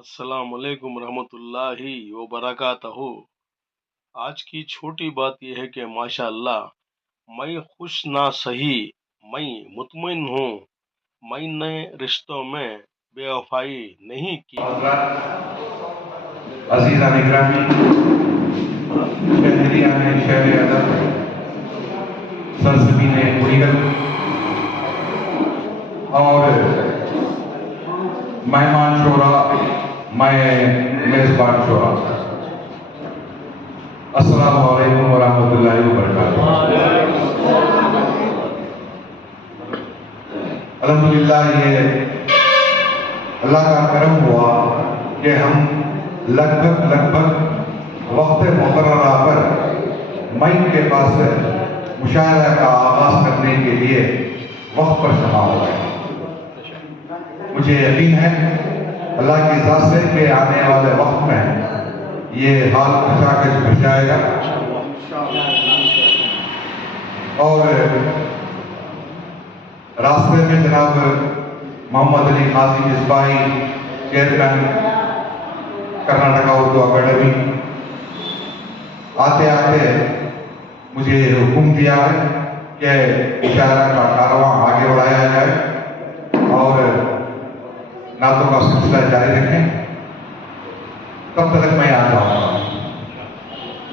السلام علیکم ورحمۃ اللہ وبرکاتہ۔ آج کی چھوٹی بات یہ ہے کہ ماشاء اللہ میں خوش نہ سہی، میں مطمئن ہوں، میں نے رشتوں میں بے وفائی نہیں کی۔ عزیزان اکرامی، شہریان شہر ادب، سرزمین کوئیگل اور مہمان شورا، میں میزبان شورا، السلام علیکم ورحمۃ اللہ وبرکاتہ۔ الحمدللہ یہ اللہ کا کرم ہوا کہ ہم لگ بھگ وقت مقررہ پر مئی کے پاس مشاعرہ کا آغاز کرنے کے لیے وقت پر جمع ہو گئے۔ مجھے یقین ہے اللہ کی ذات سے کہ آنے والے وقت میں یہ حال کچھ بڑھ جائے گا، اور راستے میں جناب محمد علی قاضی مصباحی، چیئرمین کرناٹکا اردو اکیڈمی، آتے آتے مجھے حکم دیا ہے کہ مشاعرہ کا کارواں آگے بڑھایا جائے اور نعتوں کا سلسلہ جاری رکھیں، تب تک میں آ جاؤں گا۔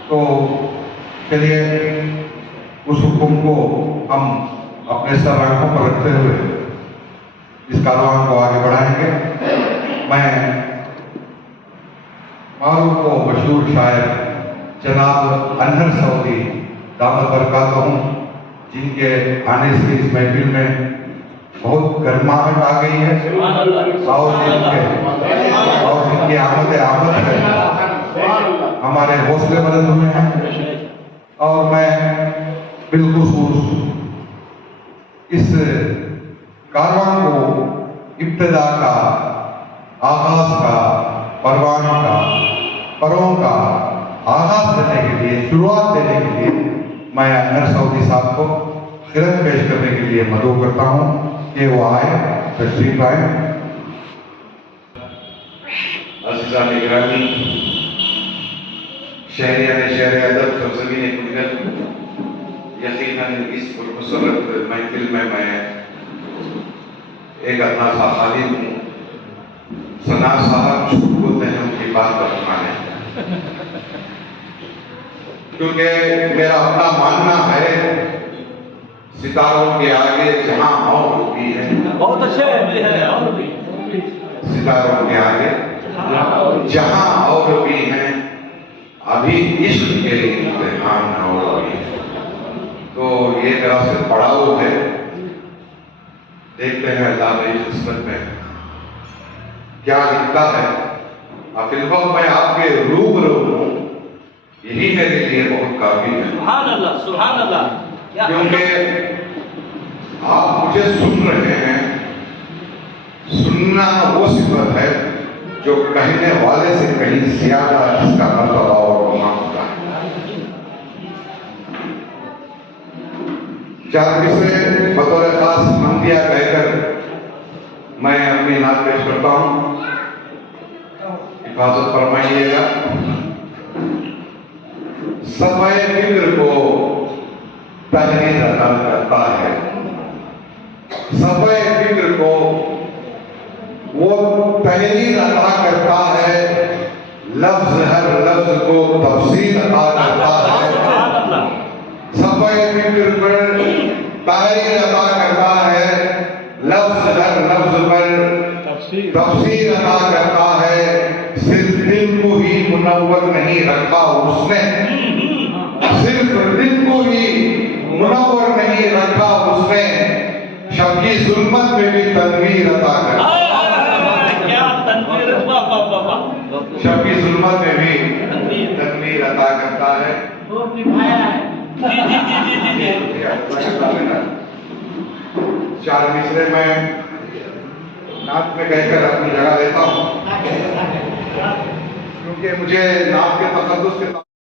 تو چلیے اس حکم کو ہم اپنے سر آنکھوں پر رکھتے ہوئے اس کارواں کو آگے بڑھائیں گے۔ میں معروف و مشہور شاعر جناب انور سعودی دامت برکاتہم، جن کے آنے سے اس محفل میں بہت گرماہٹ آ گئی ہے اور جن کی آمد ہے ہمارے حوصلے بلند ہوئے ہیں، اور میں بالخصوص اس کارواں کو ابتدا کا، آغاز کا، پروان کا، پروں کا آغاز دینے کے لیے، شروعات دینے کے لیے میں انور سعودی صاحب کو خدمت پیش کرنے کے لیے مدعو کرتا ہوں کہ وہ آئے، تشریف لائیں۔ عزیزان اکرامی، شہریان شہر ادب، سرزمین کوئیگل، یقیناً اس پرمسرت محفل میں ایک ادنا سا خادم ہوں۔ ثنا صاحب جھوٹ بولتے ہیں، ان کی بات پر مانیں، کیونکہ میرا اپنا ماننا ہے ستاروں کے آگے جہاں اور بھی ہے، بہت اچھے اور بھی ستاروں کے آگے جہاں اور بھی ہیں، ابھی عشق کے امتحان اور بھی ہے۔ تو یہ طرح سے پڑاؤ ہے، دیکھتے ہیں اللہ میری قسمت میں کیا لکھتا ہے۔ فی الوقت میں آپ کے روبرو ہوں، یہی میرے لیے بہت کافی ہے۔ سبحان اللہ، سبحان اللہ، کیونکہ آپ مجھے سن رہے ہیں، سننا وہ صفت ہے جو کہنے والے سے کہیں زیادہ اس کا مرتبہ اور مقام ہوتا ہے۔ چار مصرے بطور خاص منتیہ کہہ کر میں اپنی نعت پیش کرتا ہوں، حفاظت فرمائیے گا۔ صفحۂ فکر کو تحریر عطا کرتا ہے، صفحۂ فکر کو وہ تحریر عطا کرتا ہے، لفظ ہر لفظ کو تفسیر عطا کرتا ہے، صفحۂ فکر پر تحریر عطا کرتا ہے، لفظ ہر لفظ پر تفسیر عطا کرتا ہے۔ صرف دل کو ہی منور نہیں رکھا اس نے، صرف دل کو ہی منور نہیں رکھا اس نے، شب کی ظلمت میں بھی تنویر عطا کرتا ہے، شب کی ظلمت میں بھی تنویر عطا کرتا ہے۔ چار مصرے میں نعت میں کہہ کر اپنی جگہ لیتا ہوں، کیونکہ مجھے نعت کے تقدس کے